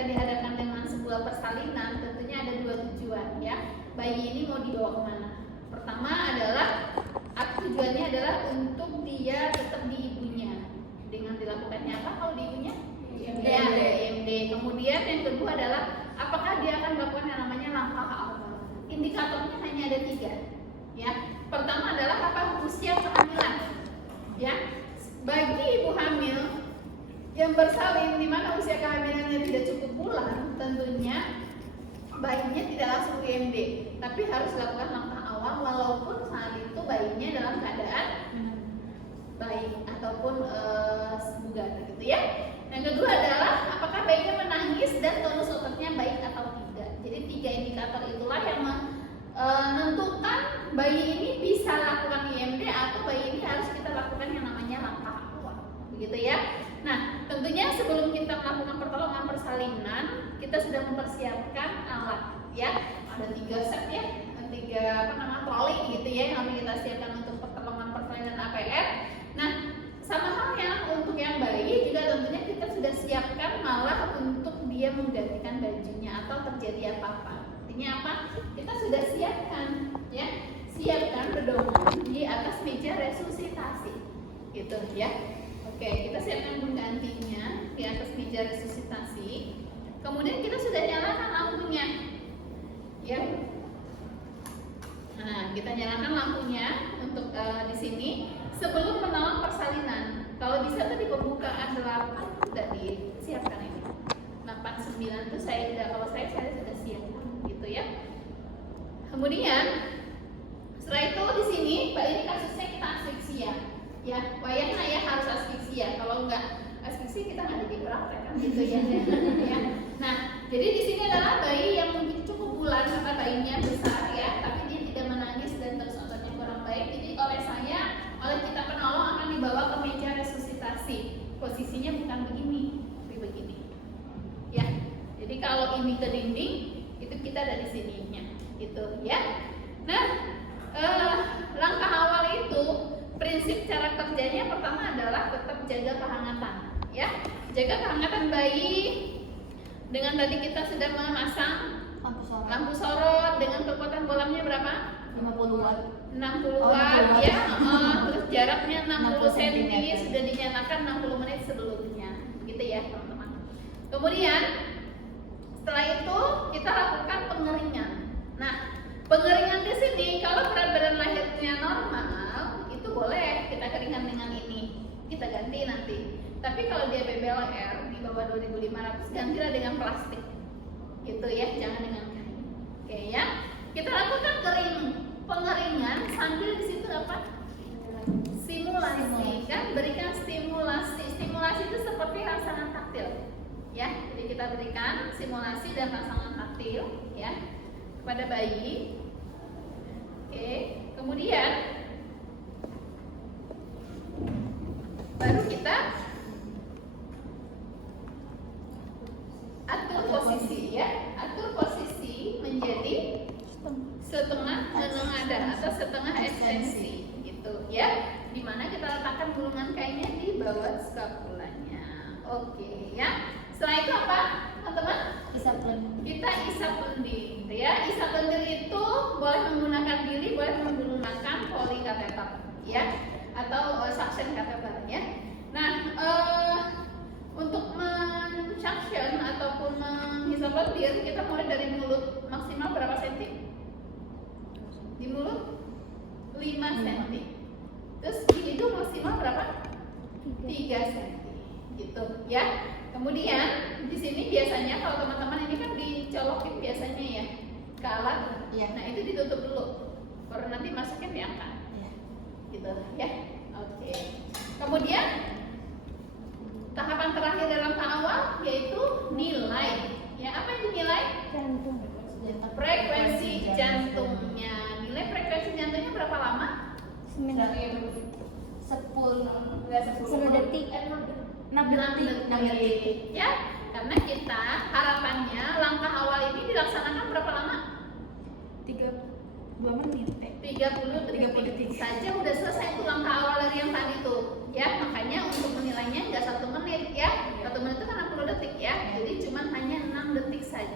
kita dihadapkan dengan sebuah persalinan, tentunya ada dua tujuan ya. Bayi ini mau dibawa kemana? Pertama adalah tujuannya adalah untuk dia tetap di ibunya. Dengan dilakukannya apa kalau di ibunya? IMD. Ya, IMD. Kemudian yang kedua adalah apakah dia akan melakukan yang namanya langkah awal. Indikatornya hanya ada 3 ya. Pertama adalah apa? Usia kehamilan ya. Bagi ibu hamil yang bersalin di mana usia kehamilannya tidak cukup bulan, tentunya bayinya tidak langsung IMD, tapi harus dilakukan langkah awal walaupun saat itu bayinya dalam keadaan baik ataupun bugar gitu ya. Yang kedua adalah apakah bayinya menangis dan tonus ototnya baik atau tidak. Jadi 3 indikator itulah yang menentukan bayi ini bisa lakukan IMD atau bayi ini harus kita lakukan yang namanya langkah awal, begitu ya. Nah, tentunya sebelum kita melakukan pertolongan persalinan, kita sudah mempersiapkan alat ya. Ada 3 set ya, 3 troli gitu ya yang harus kita siapkan untuk pertolongan persalinan APR. Nah, sama halnya untuk yang bayi juga tentunya kita sudah siapkan malah untuk dia menggantikan bajunya atau terjadi apa-apa. Artinya apa? Kita sudah siapkan ya, siapkan pedoman di atas meja resusitasi gitu ya. Oke, kita siapkan penggantinya di atas meja resusitasi. Kemudian kita sudah nyalakan lampunya ya. Nah, kita nyalakan lampunya untuk di sini sebelum menolong persalinan. Kalau bisa tadi pembukaan 8 sudah disiapkan ini. 8 9 itu saya sudah, kalau saya sudah siapkan gitu ya. Kemudian setelah itu di sini Mbak, ini kasusnya kita asfiksia ya. Wayahnya ya harus asfiksia. Kalau enggak asfiksi kita nggak jadi praktek kan gitu ya. Ya. Nah, jadi di sini adalah bayi yang mungkin cukup bulan karena bayinya besar ya, tapi dia tidak menangis dan terus ototnya kurang baik. Jadi oleh kita penolong akan dibawa ke meja resusitasi. Posisinya bukan begini, tapi begini. Ya. Jadi kalau ini ke dinding, itu kita ada di sininya, gitu ya. Nah, langkah awal itu prinsip cara kerjanya pertama adalah tetap jaga kehangatan, ya. Jaga kehangatan bayi dengan tadi kita sudah memasang lampu sorot dengan kekuatan bolamnya berapa? 60 watt. 60 watt ya. Terus jaraknya 60 cm sudah dinyalakan 60 menit sebelumnya. Gitu ya, teman-teman. Kemudian setelah itu kita lakukan pengeringan. Nah, pengeringan di sini kalau berat badan lahirnya normal itu boleh kita keringkan dengan ini. Kita ganti nanti. Tapi kalau dia BBLR di bawah 2500 gantilah dengan plastik. Gitu ya, jangan dengan kain. Oke ya. Kita lakukan pengeringan sambil di situ apa? Simulasi kan, berikan stimulasi. Stimulasi itu seperti rangsangan taktil. Ya, jadi kita berikan simulasi dan rangsangan taktil ya kepada bayi. Oke, kemudian baru kita atur posisi ya, atur posisi menjadi setengah menengadah atau setengah ekstensi gitu ya, dimana kita letakkan gulungan kainnya di bawah skapulanya. Oke ya. Setelah itu apa teman-teman? Isap lendir. Kita isap lendir ya. Isap lendir itu boleh menggunakan diri, boleh menggunakan polikateter ya, atau suction catheter ya. Nah, untuk men-suction ataupun menghisap lendir kita mulai dari mulut, maksimal berapa senti? Di mulut 5 cm. Terus di hidung maksimal berapa? 3 cm gitu ya. Kemudian di sini biasanya kalau teman-teman ini kan dicolokin biasanya ya ke alat ya. Nah, itu ditutup dulu baru nanti masukin diangkat ya. Gitu ya. Oke. Kemudian tahapan terakhir dalam tahap awal yaitu nilai. Ya, apa yang dinilai? Jantung. Frekuensi jantungnya. Nilai frekuensi jantungnya berapa lama? 10 detik. 6 detik ya, karena kita harapannya langkah awal ini dilaksanakan berapa lama? 32 menit. 30 detik saja udah selesai tuh langkah awal dari yang tadi tuh ya. Makanya untuk menilainya nggak 1 menit ya, 1 menit itu kan 60 detik ya, jadi cuma hanya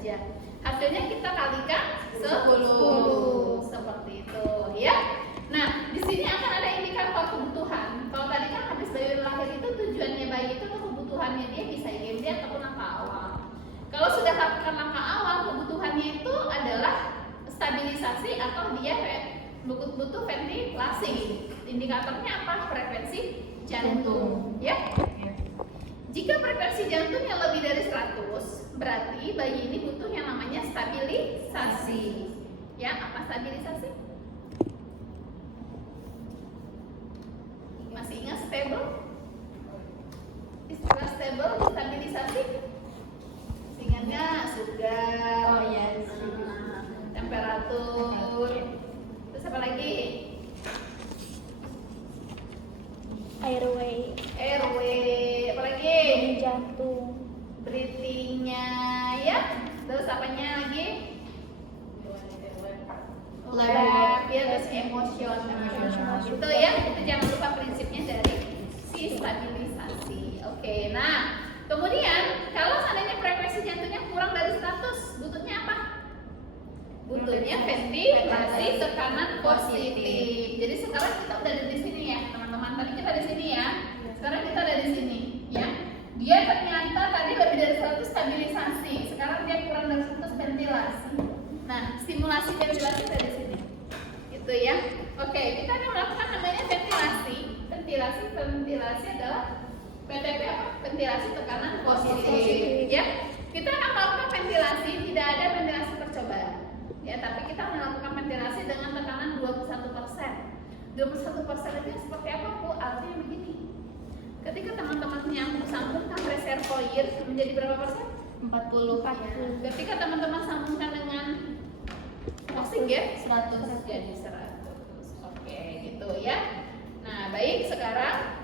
saja. Hasilnya kita kalikan 10 seperti itu ya. Nah, di sini akan ada indikator kebutuhan. Kalau tadi kan habis bayi lahir itu tujuannya bayi itu atau kebutuhannya dia bisa IMD ataupun langkah awal. Kalau sudah lakukan langkah awal, kebutuhannya itu adalah stabilisasi atau dia butuh ventilasi. Indikatornya apa? Frekuensi jantung ya. Jika frekuensi jantungnya lebih dari 100, berarti bayi ini butuh yang namanya stabilisasi. Ya, apa stabilisasi? Masih ingat stable? Istilah stable, stabilisasi? Ingatnya sugar, Oh ya, temperatur, terus apa lagi? Airway, Apa lagi? jantung, Breathingnya ya. Terus apanya lagi? Lab ya, terus emotion. Itu ya, itu jangan lupa prinsipnya dari si stabilisasi. Oke, nah kemudian kalau seandainya frekuensi jantungnya kurang dari 100, butuhnya apa? Butuhnya ventilasi tekanan positif. Jadi sekarang kita udah ada di sini ya, teman-teman. Tadi kita di sini ya. Sekarang kita ada di sini ya. Dia ternyata tadi lebih dari 100 stabilisasi. Sekarang dia kurang dari 100 ventilasi. Nah, stimulasi ventilasi ada di sini. Itu ya. Oke, kita akan melakukan namanya ventilasi. Ventilasi adalah VTP apa? Ventilasi tekanan positif. Ya. Kita akan melakukan ventilasi, tidak ada ventilasi percobaan. Ya, tapi kita melakukan ventilasi dengan tekanan 21%. 21% itu seperti apa, Bu? Artinya begini. Ketika teman-teman sambungkan reservoir menjadi berapa persen? 40. Ketika teman-teman sambungkan dengan oksigen 100. jadi 100. Oke, gitu ya. Nah, baik, sekarang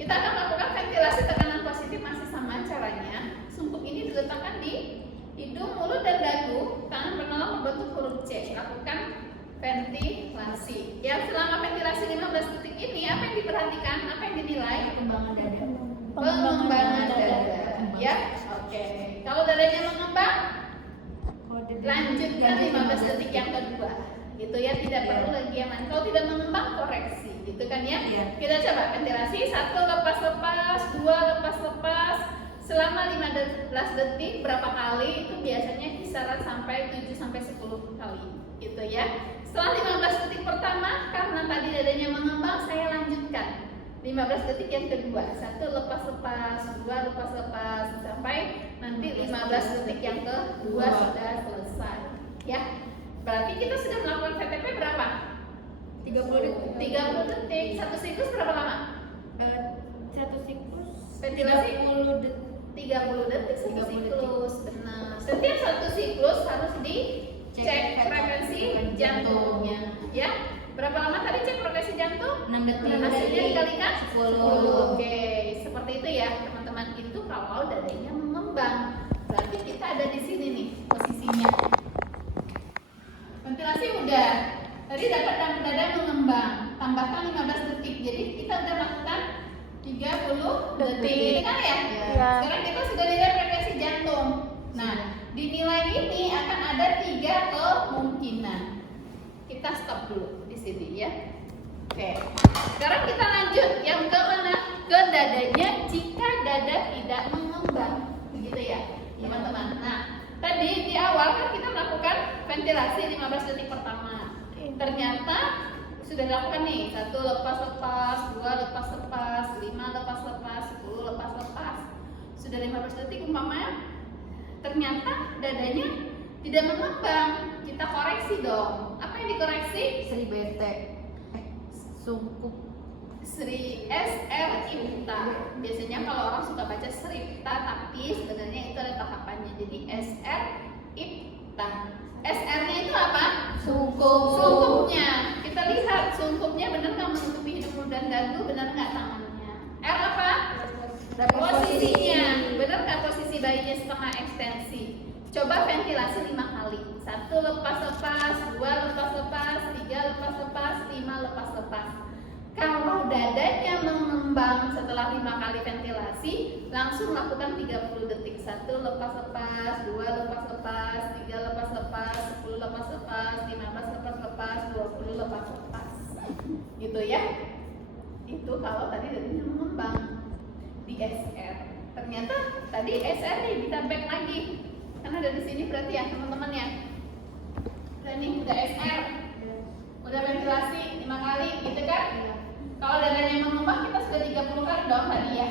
kita akan melakukan ventilasi tekanan positif, masih sama caranya. Sumpu ini diletakkan di hidung, mulut, dan dagu. Tangan penolong membentuk huruf C. Lakukan ventilasi. Ya, selama ventilasi 15 detik ini apa yang diperhatikan? Apa yang dinilai? Pengembangan dada. Pengembangan dada. Ya, oke. Kalau dadanya mengembang, lanjutkan 15 detik yang kedua. Gitu ya, tidak perlu lagi yang lain. Kalau tidak mengembang, koreksi. Gitu kan ya? Kita coba ventilasi. 1 lepas-lepas, 2 lepas-lepas. Selama 15 detik berapa kali? Itu biasanya kisaran sampai 7 sampai 10 kali. Gitu ya. Setelah 15 detik pertama, karena tadi dadanya mengembang, saya lanjutkan 15 detik yang kedua. 1 lepas-lepas, 2 lepas-lepas, sampai nanti 15 detik yang kedua sudah selesai. Ya. Berarti kita sudah melakukan VTP berapa? 30 detik. 30 detik. Satu siklus berapa lama? Satu siklus Ventilasi 30 detik. 30 detik satu 30 siklus. Benar. Setiap satu siklus harus dicek frekuensi jantungnya. Ya. Berapa lama tadi cek frekuensi jantung? 6 detik. Hasilnya dikalikan 10. Oke, seperti itu ya, teman-teman. Itu kalau dadanya mengembang. Berarti kita ada di sini nih posisinya. Ventilasi udah. Tadi dapat dada mengembang. Tambahkan 15 detik. Jadi kita udah lakukan 30 detik kan ya? Ya. Sekarang kita sudah lihat frekuensi jantung. Nah, di nilai ini akan ada 3 kemungkinan. Kita stop dulu di sini ya. Oke. Sekarang kita lanjut yang ke mana? Ke dadanya jika dada tidak mengembang. Begitu ya, teman-teman. Nah, tadi di awal kan kita melakukan ventilasi 15 detik pertama. Ternyata sudah dilakukan nih, 1 lepas-lepas, 2 lepas-lepas, 5 lepas-lepas, 10 lepas-lepas. Sudah 15 detik umpamanya. Ternyata dadanya tidak mengembang. Kita koreksi dong. Apa yang dikoreksi? Sri BT. Sungkup. Sri SR IPTA. Biasanya kalau orang suka baca Sripta, tapi sebenarnya itu ada tahapannya. Jadi SR IPTA. SR-nya itu apa? Sungkupnya. Kita lihat sungkupnya benar nggak menutupi hidung, mulut, dan dagu, benar nggak tangannya? R apa? Posisinya. Benar nggak posisi bayinya setengah ekstensi? Coba ventilasi 5 kali. 1 lepas-lepas, 2 lepas-lepas, 3 lepas-lepas, 5 lepas-lepas. Kalau dadanya mengembang mengembang setelah 5 kali ventilasi, langsung lakukan 30 detik. 1 lepas-lepas, 2 lepas-lepas, 3 lepas-lepas, 10 lepas-lepas, 15 lepas-lepas, 20 lepas-lepas. Gitu ya. Itu kalau tadi dadanya mengembang di SR. Ternyata tadi SR nih kita back lagi. Karena ada di sini berarti ya teman-teman ya. Dan nih udah SR. Udah ventilasi 5 kali gitu kan? Kalau dadanya mengembang kita sudah 30 kali dong tadi ya.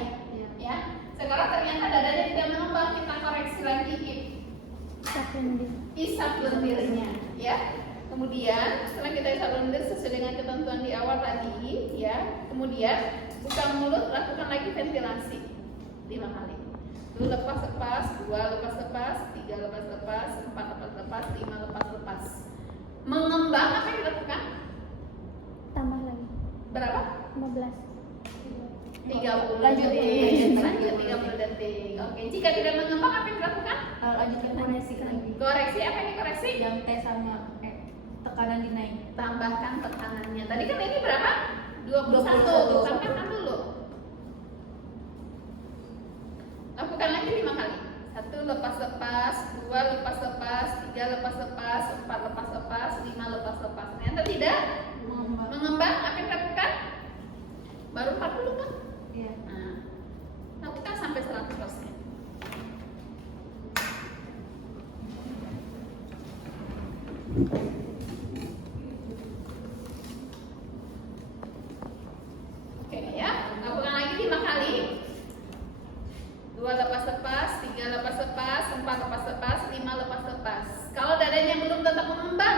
Ya. Sekarang ternyata dadanya tidak mengembang, kita koreksi lagi isap lendirnya ya. Kemudian setelah kita isap lendir sesuai dengan ketentuan di awal tadi ya. Kemudian buka mulut, lakukan lagi ventilasi 5 kali. 1 lepas-lepas, 2 lepas-lepas, 3 lepas-lepas, 4 lepas-lepas, 5 lepas-lepas. Mengembang apa yang dilakukan? Tambah lagi. Berapa? 15. 30 Lanjut. detik. Lanjut 30 detik. Oke, jika tidak mengembang apa yang dilakukan? Lanjutkan koreksi lagi. Koreksi apa yang dikoreksi? Yang T sama tekanan dinaik. Tambahkan tekanannya. Tadi kan ini berapa? 21. 21. Tambahkan dulu. Lakukan lagi 5 kali. 1 lepas-lepas, 2 lepas-lepas, 3 lepas-lepas, 4 lepas-lepas, 5 lepas-lepas. Ternyata tidak mengembang. Apa yang dilakukan? Baru 40 kan? Iya. Nah, lakukan sampai 100%. Oke ya, lakukan lagi 5 kali. 2 lepas-lepas, 3 lepas-lepas, 4 lepas-lepas, 5 lepas-lepas. Kalau dadanya belum tetap mengembang,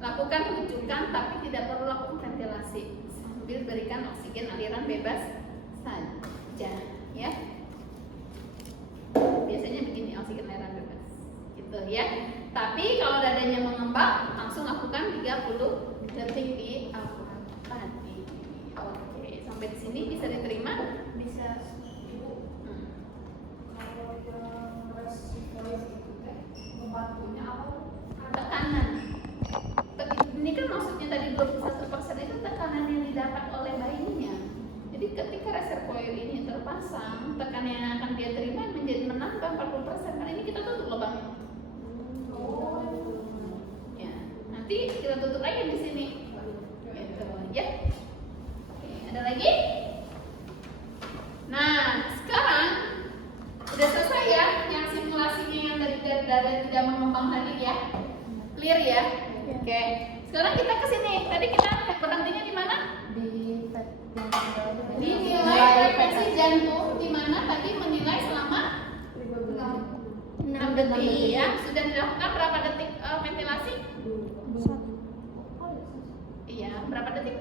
lakukan rujukan tapi tidak perlu lakukan ventilasi. Sambil berikan oksigen aliran bebas saja ya. Biasanya begini oksigen aliran bebas. Gitu ya. Tapi kalau dadanya mengembang, langsung lakukan 30 detik di awal tadi. Oke, sampai di sini bisa diterima? Bisa. Membantunya apa? Tekanan. Ini kan maksudnya tadi 21% itu tekanan yang didapat oleh bayinya. Jadi ketika reservoir ini terpasang, tekanan yang akan dia terima menjadi menambah 40%. Karena ini kita tutup lubangnya. Ya, nanti kita tutup lagi di sini. Gitu ya. Oke, ada lagi? Nah, sekarang udah selesai ya yang simulasinya yang dari tidak mengembang tadi ya. Clear ya? Oke. Sekarang kita ke sini. Tadi kita berhentinya di mana? Di nilai frekuensi jantung di mana tadi menilai selama 6 detik ya. Sudah dilakukan berapa detik ventilasi? Iya, berapa detik?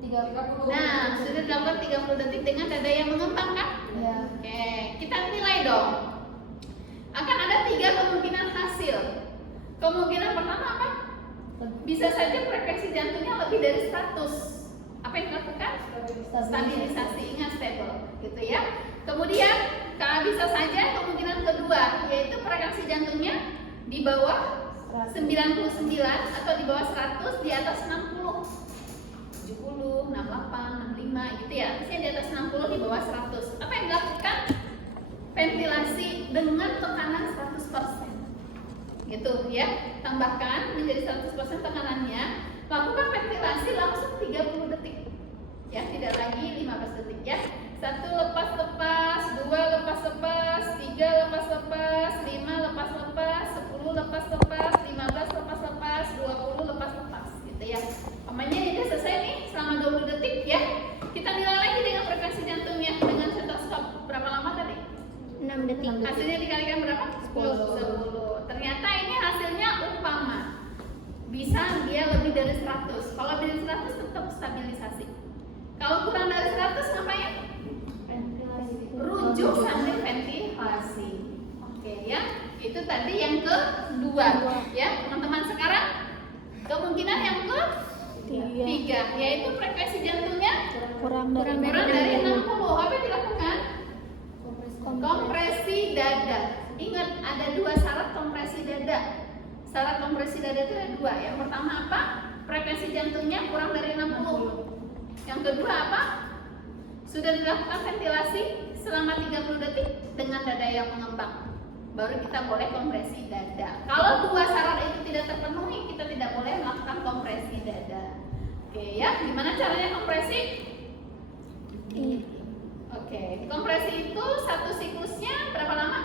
30. Nah, sudah dilakukan 30 detik dengan dada yang mengembang kan? Ya. Oke, kita nilai dong. Akan ada 3 kemungkinan hasil. Kemungkinan pertama apa? Bisa saja frekuensi jantungnya lebih dari 100. Apa yang dilakukan? Stabilisasi, ingat stable, gitu ya. Kemudian bisa saja kemungkinan kedua, yaitu frekuensi jantungnya di bawah 99 atau di bawah 100, di atas 60. 70, 68, 65 gitu ya. Artinya di atas 60, di bawah 100. Apa yang dilakukan? Ventilasi dengan tekanan 100%. Gitu ya. Tambahkan menjadi 100% tekanannya. Lakukan ventilasi langsung 30 detik. Ya, tidak lagi 15 detik ya. 1 lepas-lepas, 2 lepas-lepas, 3 lepas-lepas, 5 lepas-lepas, 10 lepas-lepas, 15 lepas-lepas, 20 lepas-lepas gitu ya. Namanya ini udah selesai nih selama 20 detik ya. Kita nilai lagi dengan frekuensi jantungnya dengan stetoskop. Berapa lama tadi? 6 detik. Hasilnya dikalikan berapa? 10. Ternyata ini hasilnya umpama. Bisa dia lebih dari 100. Kalau lebih dari 100 tetap stabilisasi. Kalau kurang dari 100 ngapain? Rujuk sambil ventilasi. Oke ya. Itu tadi yang kedua ya, teman-teman. Sekarang kemungkinan yang ketiga, yaitu frekuensi jantungnya Kurang kurang dari 60. Apa yang dilakukan? Kompresi dada. Ingat, ada 2 syarat kompresi dada. Syarat kompresi dada itu ada 2. Yang pertama apa? Frekuensi jantungnya kurang dari 60. Yang kedua apa? Sudah dilakukan ventilasi selama 30 detik dengan dada yang mengembang, baru kita boleh kompresi dada. Kalau dua syarat itu tidak terpenuhi, kita tidak boleh melakukan kompresi dada. Oke ya, gimana caranya kompresi? Oke, kompresi itu satu siklusnya berapa lama?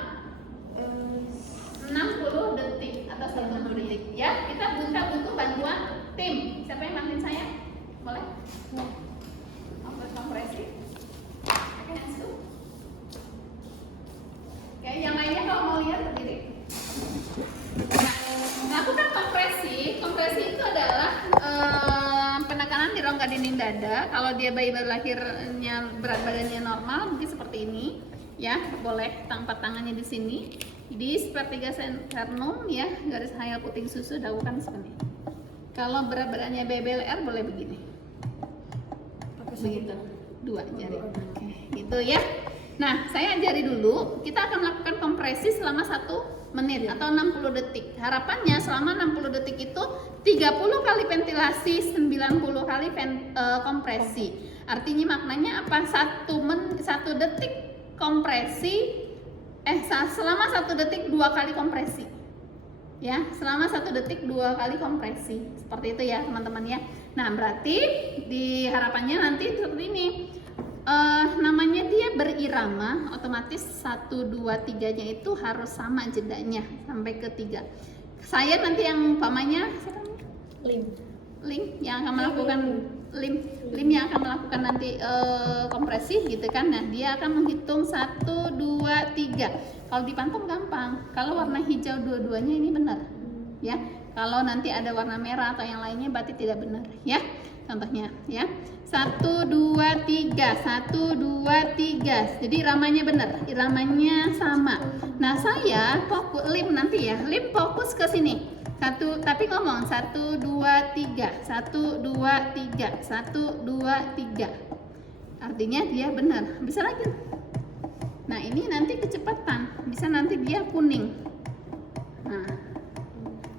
60 detik atau 90 detik ya. Kita butuh bantuan tim. Siapa yang bantuin saya? Boleh? Kompresi. Oke, hands up. Oke, yang lainnya kalau mau lihat berdiri. Nah, lakukan kompresi. Kompresi itu adalah penekanan di rongga dinding dada. Kalau dia bayi baru lahirnya berat badannya normal, mungkin seperti ini, ya. Boleh tempat tangannya di sini, di sepertiga sternum, ya, garis hayal puting susu, lakukan seperti ini. Kalau berat badannya BBLR boleh begini, begitu, 2 jari. Oke, gitu ya. Nah, saya ajari dulu. Kita akan melakukan kompresi selama 1 menit atau 60 detik. Harapannya selama 60 detik itu 30 kali ventilasi, 90 kali kompresi. Artinya maknanya apa? 1 detik kompresi, selama 1 detik 2 kali kompresi. Ya, selama 1 detik 2 kali kompresi. Seperti itu ya, teman-teman ya. Nah, berarti di harapannya nanti seperti ini. Namanya dia berirama, otomatis 1, 2, 3-nya itu harus sama jedanya sampai ke 3. Saya nanti yang umpamanya Lim yang akan melakukan Lim yang akan melakukan nanti kompresi gitu kan. Nah, dia akan menghitung 1, 2, 3. Kalau dipantau gampang. Kalau warna hijau dua-duanya ini benar. Ya. Kalau nanti ada warna merah atau yang lainnya berarti tidak benar, ya. Contohnya, ya. 1, 2, 3, 1, 2, 3. Jadi iramanya benar, iramanya sama. Nah, saya fokus Lim nanti ya. Lim fokus ke sini. Tapi ngomong 1, 2, 3, 1, 2, 3, 1, 2, 3. Artinya dia benar. Bisa lagi. Nah, ini nanti kecepatan. Bisa nanti dia kuning. Nah,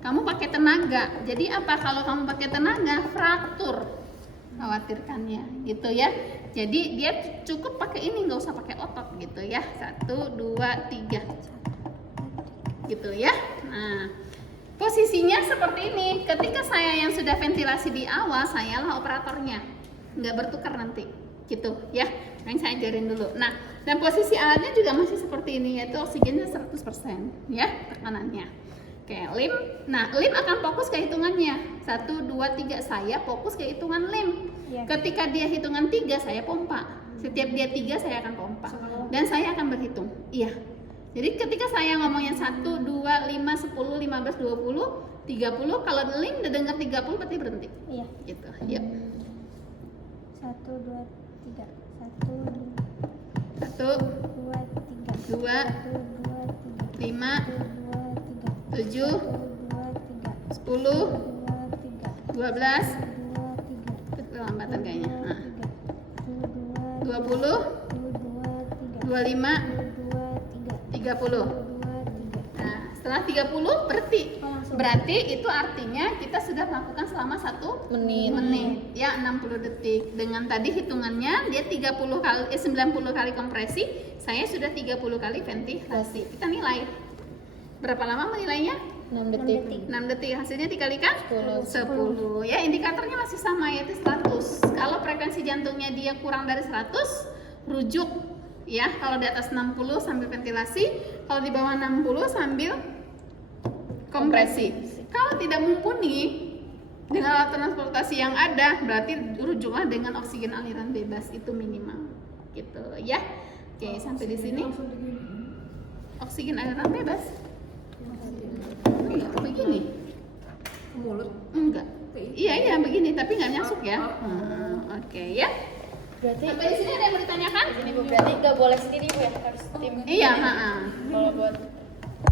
kamu pakai tenaga. Jadi apa kalau kamu pakai tenaga? Fraktur. Khawatirkannya gitu ya. Jadi dia cukup pakai ini, nggak usah pakai otot gitu ya. 1, 2, 3 gitu ya. Nah, posisinya seperti ini. Ketika saya yang sudah ventilasi di awal, sayalah operatornya, nggak bertukar nanti gitu ya. Yang saya ajarin dulu. Nah, dan posisi alatnya juga masih seperti ini, yaitu oksigennya 100% ya tekanannya. Oke, Lim. Nah, Lim akan fokus ke hitungannya. 1, 2, 3. Saya fokus ke hitungan Lim. Ya. Ketika dia hitungan 3, saya pompa. Setiap dia 3, saya akan pompa. Dan saya akan berhitung. Iya. Jadi ketika saya ngomongnya 1, 2, 5, 10, 15, 20, 30. Kalau Lim udah dengar 30 berarti berhenti. Iya. Gitu. Yuk. 1, 2, 3. 1, 1, 2, 5, 7, 10, 12, kelambatan kayaknya. Nah. 20, 25, 30. Nah, setelah 30 berarti itu artinya kita sudah melakukan selama 1 menit ya, 60 detik. Dengan tadi hitungannya dia 90 kali kompresi, saya sudah 30 kali ventilasi. Kita nilai berapa lama menilainya? 6 detik. 6 detik. Hasilnya dikalikan 10. Ya, indikatornya masih sama, yaitu 100. Kalau frekuensi jantungnya dia kurang dari 100, rujuk ya. Kalau di atas 60 sambil ventilasi, kalau di bawah 60 sambil kompresi. Kalau tidak mumpuni dengan alat transportasi yang ada, berarti rujuklah dengan oksigen aliran bebas, itu minimal gitu ya. Oke, sampai di sini. Oksigen aliran bebas. Begini. Mulut. Enggak. Iya, begini, tapi nggak masuk ya. Oke ya. Berarti Sampai di sini ada yang mau ditanyakan? ini Bu, berarti nggak boleh sendiri Bu ya, harus tim. Iya, Kalau buat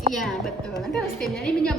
Iya, betul. Nanti harus tim. Jadi mencoba